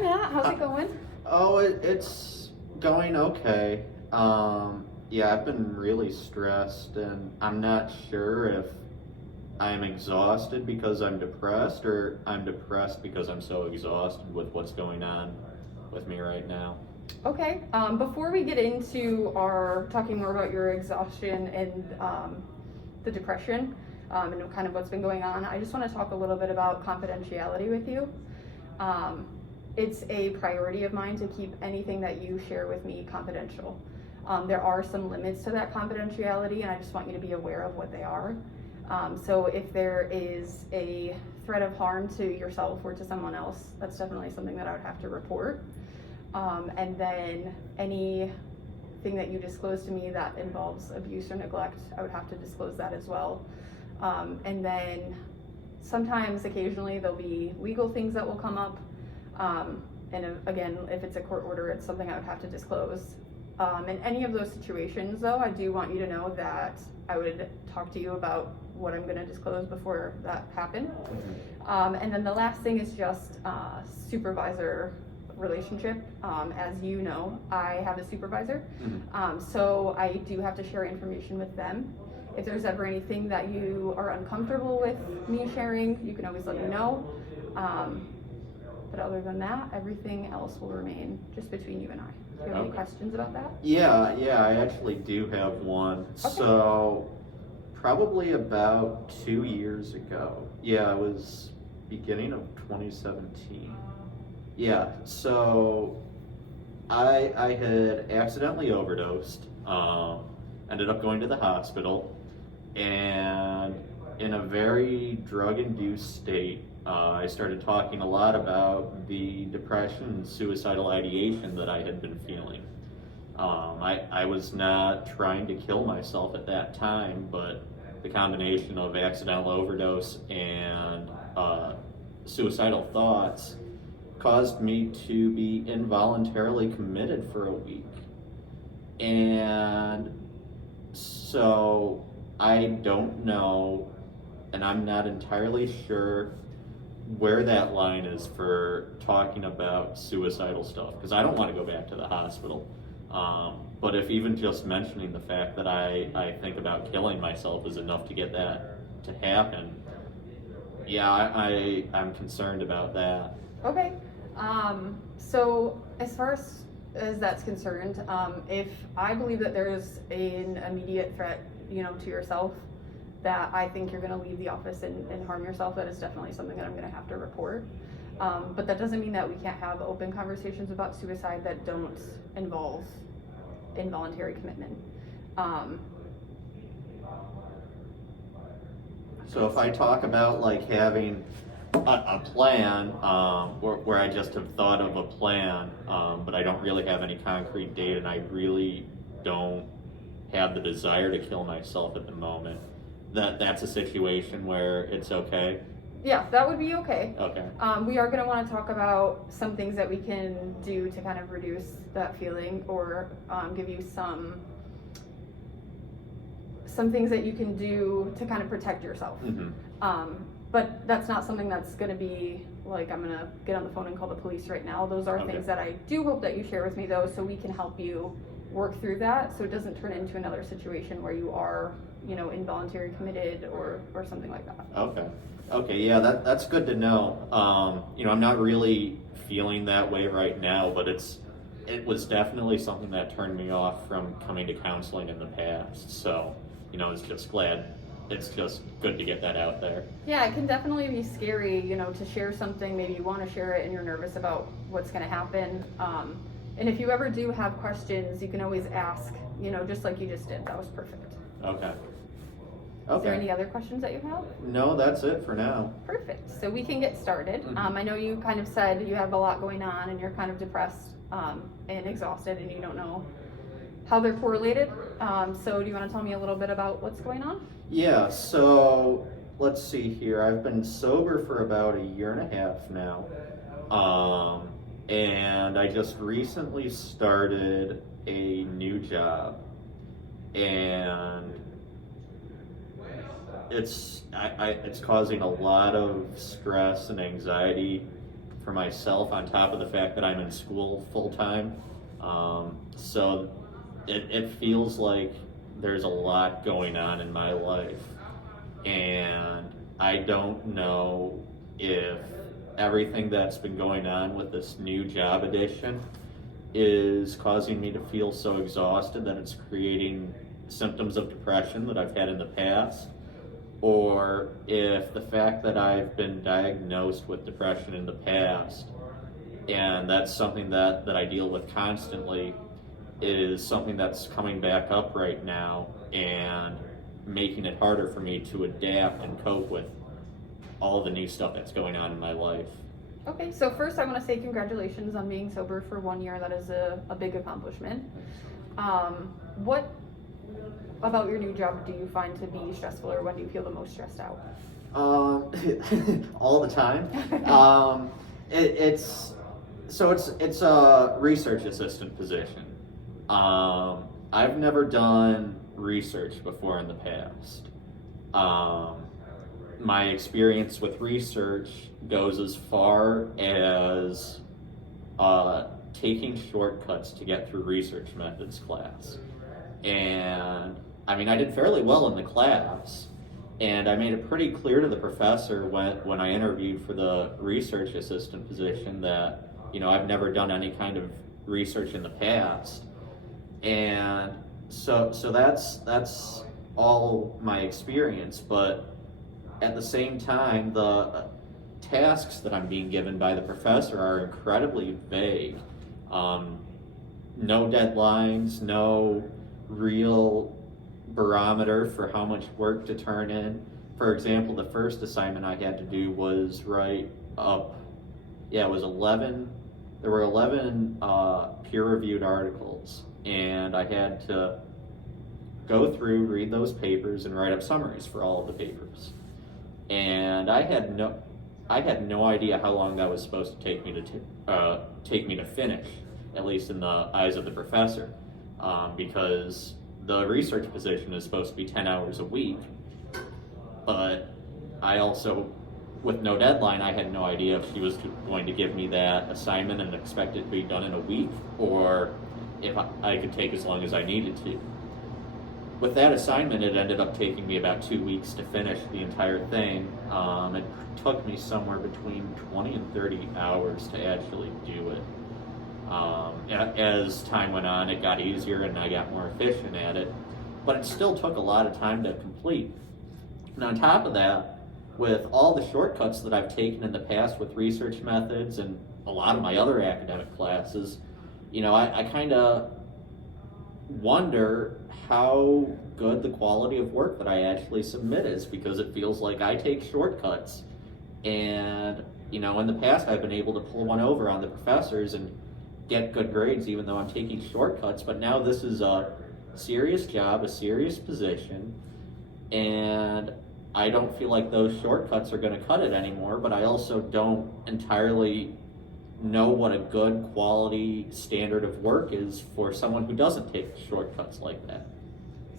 Matt. How's it going? Oh, it's going okay. Yeah, I've been really stressed, and I'm not sure if I'm exhausted because I'm depressed, or I'm depressed because I'm so exhausted with what's going on with me right now. Okay. Before we get into our talking more about your exhaustion and the depression and kind of what's been going on, I just want to talk a little bit about confidentiality with you. It's a priority of mine to keep anything that you share with me confidential. There are some limits to that confidentiality, and I just want you to be aware of what they are. So if there is a threat of harm to yourself or to someone else, that's definitely something that I would have to report. And then anything that you disclose to me that involves abuse or neglect, I would have to disclose that as well. And then sometimes, occasionally, there'll be legal things that will come up. Again, if it's a court order, it's something I would have to disclose. In any of those situations, though, I do want you to know that I would talk to you about what I'm going to disclose before that happened. And then the last thing is just supervisor relationship. As you know, I have a supervisor, so I do have to share information with them. If there's ever anything that you are uncomfortable with me sharing, you can always let me know. But other than that, everything else will remain just between you and I. Do you have any questions about that? Yeah, I actually do have one. Okay. So, probably about 2 years ago. Yeah, it was beginning of 2017. Yeah, so I had accidentally overdosed, ended up going to the hospital, and in a very drug-induced state, I started talking a lot about the depression and suicidal ideation that I had been feeling. I was not trying to kill myself at that time, but the combination of accidental overdose and suicidal thoughts caused me to be involuntarily committed for a week. And so I don't know, and I'm not entirely sure where that line is for talking about suicidal stuff, because I don't want to go back to the hospital. But if even just mentioning the fact that I think about killing myself is enough to get that to happen, yeah, I'm concerned about that. Okay. So as far as that's concerned, if I believe that there is an immediate threat, to yourself, that I think you're going to leave the office and harm yourself, that is definitely something that I'm going to have to report. But that doesn't mean that we can't have open conversations about suicide that don't involve involuntary commitment. So if I talk about like having a plan, where I just have thought of a plan, but I don't really have any concrete date, and I really don't have the desire to kill myself at the moment, that's a situation where it's okay? Yeah, that would be okay. Okay. We are going to want to talk about some things that we can do to kind of reduce that feeling, or give you some things that you can do to kind of protect yourself. But that's not something that's going to be like, I'm going to get on the phone and call the police right now. Those are things that I do hope that you share with me, though, so we can help you work through that, so it doesn't turn into another situation where you are, involuntary committed or something like that. Okay, yeah, that's good to know. I'm not really feeling that way right now, but it was definitely something that turned me off from coming to counseling in the past. So, it's just good to get that out there. Yeah, it can definitely be scary, to share something. Maybe you want to share it and you're nervous about what's going to happen. And if you ever do have questions, you can always ask, just like you just did. That was perfect. Okay. Is there any other questions that you have? No, that's it for now. Perfect. So we can get started. I know you kind of said you have a lot going on and you're kind of depressed and exhausted, and you don't know how they're correlated. So do you want to tell me a little bit about what's going on? Yeah, so let's see here. I've been sober for about 1.5 years now. And I just recently started a new job. And it's causing a lot of stress and anxiety for myself on top of the fact that I'm in school full time. So it feels like there's a lot going on in my life, and I don't know if everything that's been going on with this new job addition is causing me to feel so exhausted that it's creating symptoms of depression that I've had in the past, or if the fact that I've been diagnosed with depression in the past, and that's something that I deal with constantly, is something that's coming back up right now and making it harder for me to adapt and cope with all the new stuff that's going on in my life. Okay, so first I want to say congratulations on being sober for 1 year. That is a big accomplishment. What about your new job do you find to be stressful, or when do you feel the most stressed out? All the time. It's a research assistant position. I've never done research before in the past. My experience with research goes as far as taking shortcuts to get through research methods class. And I mean, I did fairly well in the class, and I made it pretty clear to the professor when I interviewed for the research assistant position that, you know, I've never done any kind of research in the past. And so that's all my experience, but at the same time, the tasks that I'm being given by the professor are incredibly vague. No deadlines, no real barometer for how much work to turn in. For example, the first assignment I had to do was write up, it was 11, there were 11 peer-reviewed articles, and I had to go through, read those papers, and write up summaries for all of the papers. And I had no idea how long that was supposed to take me to finish, at least in the eyes of the professor, because the research position is supposed to be 10 hours a week. But I also, with no deadline, I had no idea if she was going to give me that assignment and expect it to be done in a week, or if I could take as long as I needed to. With that assignment, it ended up taking me about 2 weeks to finish the entire thing. It took me somewhere between 20 and 30 hours to actually do it. As time went on, it got easier and I got more efficient at it, but it still took a lot of time to complete. And on top of that, with all the shortcuts that I've taken in the past with research methods and a lot of my other academic classes, you know, I kind of wonder how good the quality of work that I actually submit is, because it feels like I take shortcuts. And, you know, in the past I've been able to pull one over on the professors and get good grades even though I'm taking shortcuts, but now this is a serious job, a serious position, and I don't feel like those shortcuts are going to cut it anymore, but I also don't entirely know what a good quality standard of work is for someone who doesn't take shortcuts like that.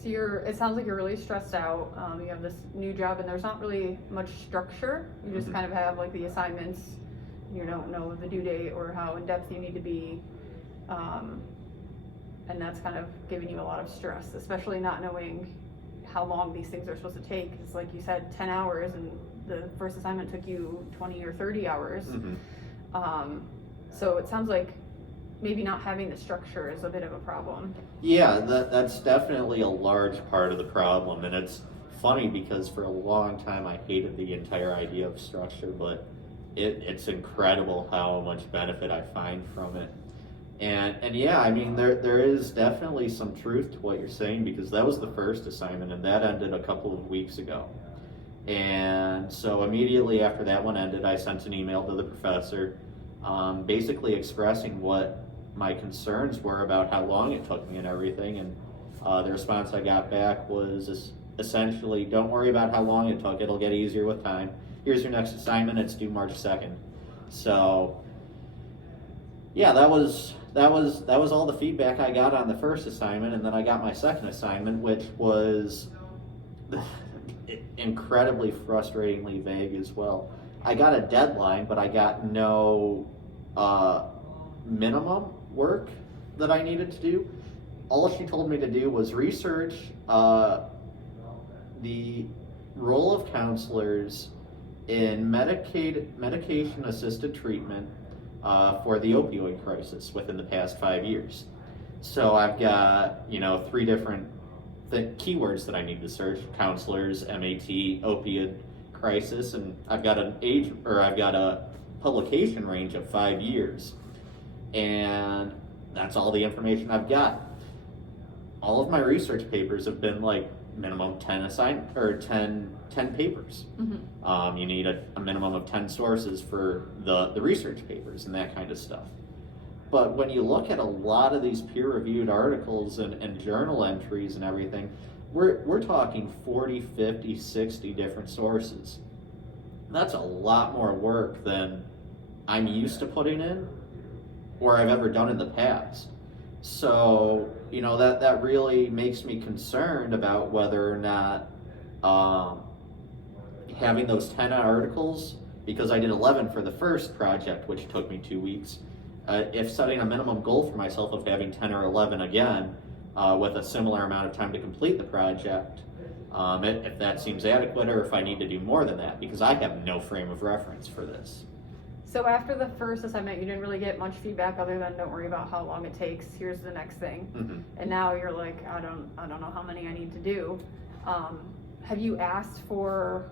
So it sounds like you're really stressed out. You have this new job and there's not really much structure. You just kind of have like the assignments. You don't know the due date or how in depth you need to be. And that's kind of giving you a lot of stress, especially not knowing how long these things are supposed to take. It's like you said, 10 hours, and the first assignment took you 20 or 30 hours. So it sounds like maybe not having the structure is a bit of a problem. Yeah, that's definitely a large part of the problem, and it's funny because for a long time I hated the entire idea of structure, but it's incredible how much benefit I find from it. And yeah, I mean, there is definitely some truth to what you're saying, because that was the first assignment and that ended a couple of weeks ago. And so immediately after that one ended, I sent an email to the professor, basically expressing what my concerns were about how long it took me and everything. And the response I got back was essentially, don't worry about how long it took, it'll get easier with time. Here's your next assignment, it's due March 2nd. So yeah, that was all the feedback I got on the first assignment. And then I got my second assignment, which was incredibly frustratingly vague as well. I got a deadline, but I got no minimum work that I needed to do. All she told me to do was research the role of counselors in medication-assisted treatment for the opioid crisis within the past 5 years. So I've got, 3 different keywords that I need to search: counselors, MAT, opioid crisis, and I've got a publication range of 5 years, and that's all the information I've got. All of my research papers have been like minimum 10 papers. Mm-hmm. You need a minimum of 10 sources for the research papers and that kind of stuff. But when you look at a lot of these peer-reviewed articles and journal entries and everything, we're talking 40, 50, 60 different sources. That's a lot more work than I'm used to putting in or I've ever done in the past. So, that really makes me concerned about whether or not having those 10 articles, because I did 11 for the first project, which took me 2 weeks. If setting a minimum goal for myself of having 10 or 11 again, with a similar amount of time to complete the project, if that seems adequate, or if I need to do more than that, because I have no frame of reference for this. So after the first assignment, you didn't really get much feedback other than don't worry about how long it takes. Here's the next thing. Mm-hmm. And now you're like, I don't know how many I need to do. Have you asked for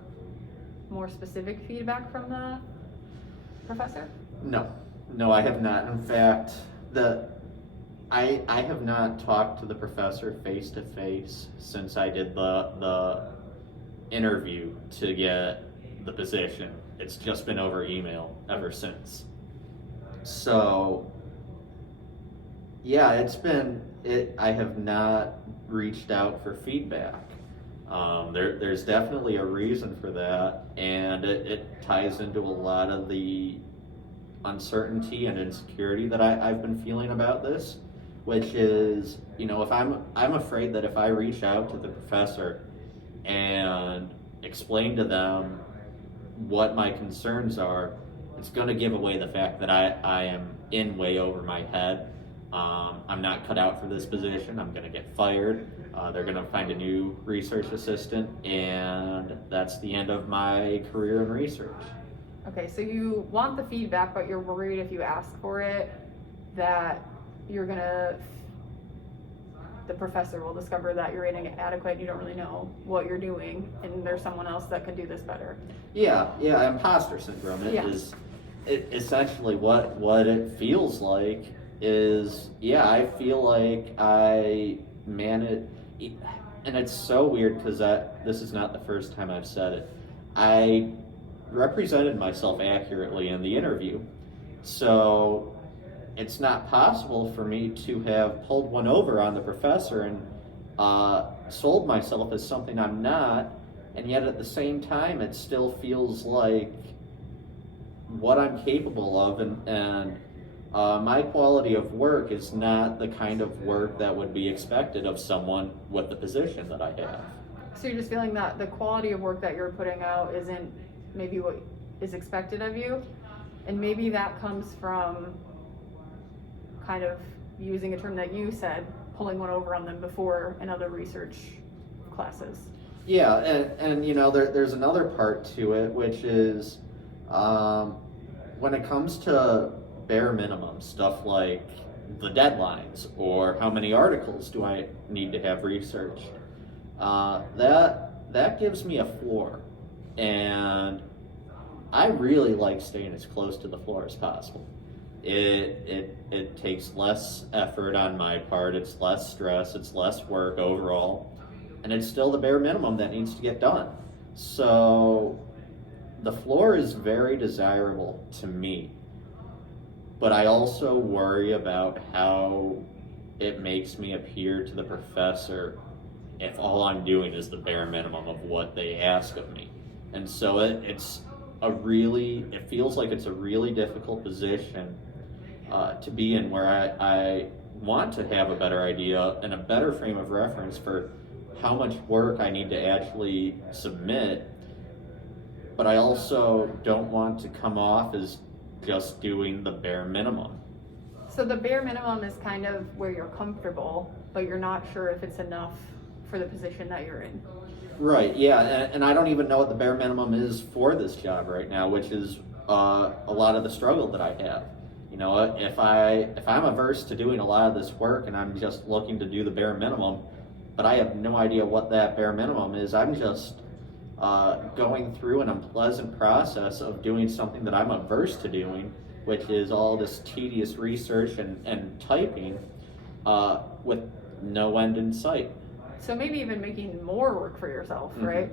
more specific feedback from the professor? No, I have not. In fact, I have not talked to the professor face to face since I did the interview to get the position. It's just been over email ever since. So, yeah, I have not reached out for feedback. There's definitely a reason for that, and it ties into a lot of the uncertainty and insecurity that I've been feeling about this, which is, if I'm afraid that if I reach out to the professor and explain to them what my concerns are, it's going to give away the fact that I am in way over my head. I'm not cut out for this position. I'm going to get fired. They're going to find a new research assistant, and that's the end of my career in research. Okay, so you want the feedback, but you're worried if you ask for it that the professor will discover that you're inadequate and you don't really know what you're doing, and there's someone else that could do this better. Yeah, imposter syndrome. Essentially what it feels like is, I feel like I manage, and it's so weird because this is not the first time I've said it. I represented myself accurately in the interview, so it's not possible for me to have pulled one over on the professor and sold myself as something I'm not, and yet at the same time it still feels like what I'm capable of, and my quality of work is not the kind of work that would be expected of someone with the position that I have. So you're just feeling that the quality of work that you're putting out isn't maybe what is expected of you, and maybe that comes from kind of using a term that you said, pulling one over on them before in other research classes. Yeah, and there's another part to it, which is when it comes to bare minimum stuff like the deadlines or how many articles do I need to have researched, that gives me a floor, and I really like staying as close to the floor as possible. It takes less effort on my part, it's less stress, it's less work overall, and it's still the bare minimum that needs to get done. So the floor is very desirable to me, but I also worry about how it makes me appear to the professor if all I'm doing is the bare minimum of what they ask of me. And so it feels like it's a really difficult position to be in, where I want to have a better idea and a better frame of reference for how much work I need to actually submit, but I also don't want to come off as just doing the bare minimum. So the bare minimum is kind of where you're comfortable, but you're not sure if it's enough for the position that you're in. Right, yeah, and I don't even know what the bare minimum is for this job right now, which is a lot of the struggle that I have. You know, if I'm averse to doing a lot of this work and I'm just looking to do the bare minimum, but I have no idea what that bare minimum is, I'm just going through an unpleasant process of doing something that I'm averse to doing, which is all this tedious research and typing with no end in sight. So maybe even making more work for yourself, Mhm. right?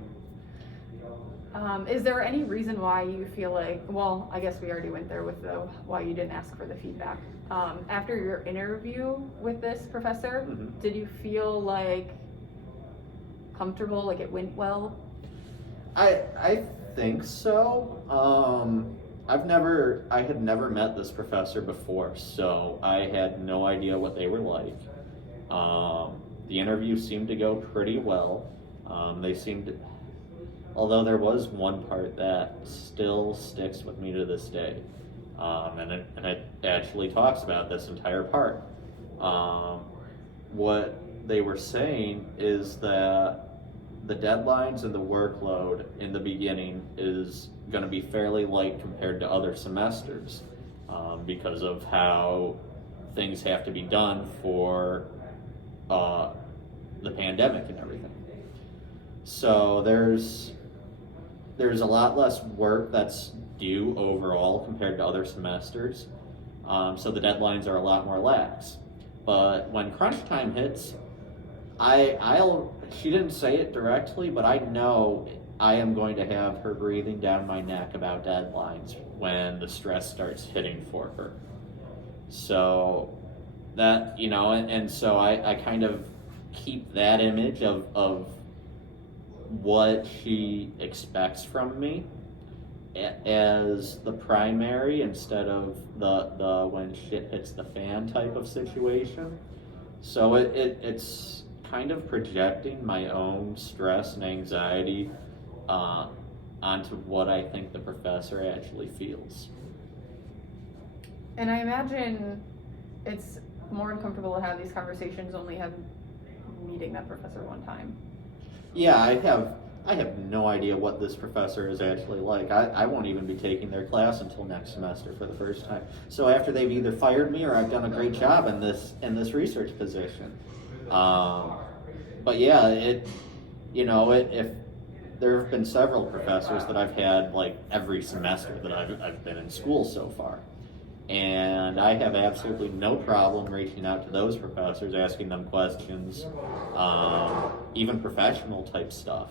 Is there any reason why you feel like, well, I guess we already went there with the why you didn't ask for the feedback. After your interview with this professor, Mhm. did you feel like comfortable, like it went well? I think so. I had never met this professor before, so I had no idea what they were like. The interview seemed to go pretty well. Although there was one part that still sticks with me to this day, and it actually talks about this entire part. What they were saying is that the deadlines and the workload in the beginning is going to be fairly light compared to other semesters, because of how things have to be done for the pandemic and everything. So there's a lot less work that's due overall compared to other semesters. So the deadlines are a lot more lax. But when crunch time hits, she didn't say it directly, but I know I am going to have her breathing down my neck about deadlines when the stress starts hitting for her. So that, you know, and so I kind of keep that image of what she expects from me as the primary instead of the when shit hits the fan type of situation. So it's kind of projecting my own stress and anxiety onto what I think the professor actually feels. And I imagine it's more uncomfortable to have these conversations only have meeting that professor one time. Yeah, I have no idea what this professor is actually like. I won't even be taking their class until next semester for the first time. So after they've either fired me or I've done a great job in this research position. But yeah, if there have been several professors that I've had like every semester that I've been in school so far. And I have absolutely no problem reaching out to those professors, asking them questions, even professional type stuff,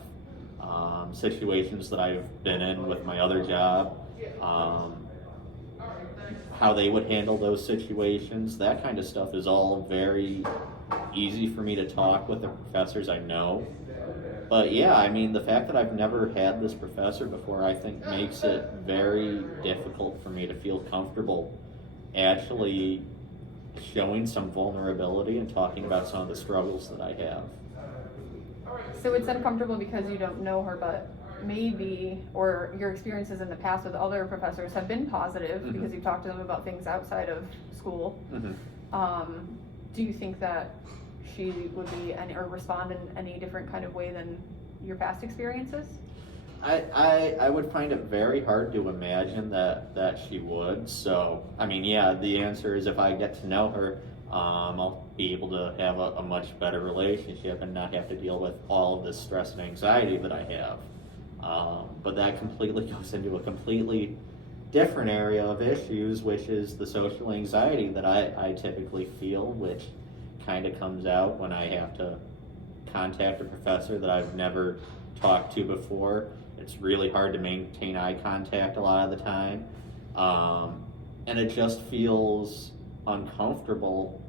situations that I've been in with my other job, how they would handle those situations. That kind of stuff is all very easy for me to talk with the professors I know. But yeah, I mean, the fact that I've never had this professor before, I think makes it very difficult for me to feel comfortable actually showing some vulnerability and talking about some of the struggles that I have. So it's uncomfortable because you don't know her, but maybe, or your experiences in the past with other professors have been positive Mhm. because you've talked to them about things outside of school. Mm-hmm. Do you think that she would be or respond in any different kind of way than your past experiences? I would find it very hard to imagine that she would. So, I mean, yeah, the answer is if I get to know her, I'll be able to have a much better relationship and not have to deal with all of this stress and anxiety that I have. But that completely goes into a completely different area of issues, which is the social anxiety that I typically feel, which kind of comes out when I have to contact a professor that I've never talked to before. It's really hard to maintain eye contact a lot of the time. And it just feels uncomfortable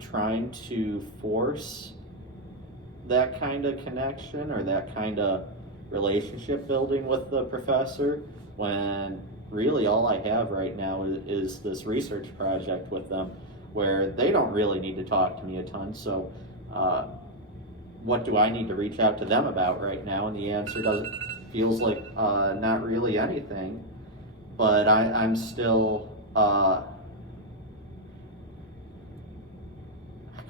trying to force that kind of connection or that kind of relationship building with the professor when really all I have right now is this research project with them where they don't really need to talk to me a ton. So what do I need to reach out to them about right now? And the answer feels like not really anything, but I'm still I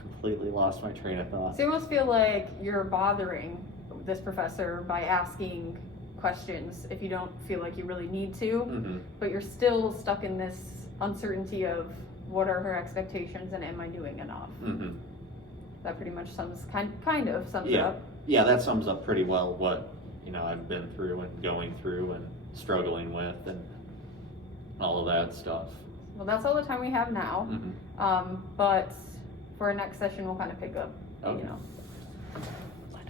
completely lost my train of thought. So you almost feel like you're bothering this professor by asking questions if you don't feel like you really need to, Mm-hmm. but you're still stuck in this uncertainty of what are her expectations and am I doing enough? Mm-hmm. That pretty much kind of sums it Yeah. up. Yeah, that sums up pretty well what, you know, I've been through and going through and struggling with and all of that stuff. Well, that's all the time we have now. Mm-hmm. But for our next session, we'll kind of pick up, Okay. you know.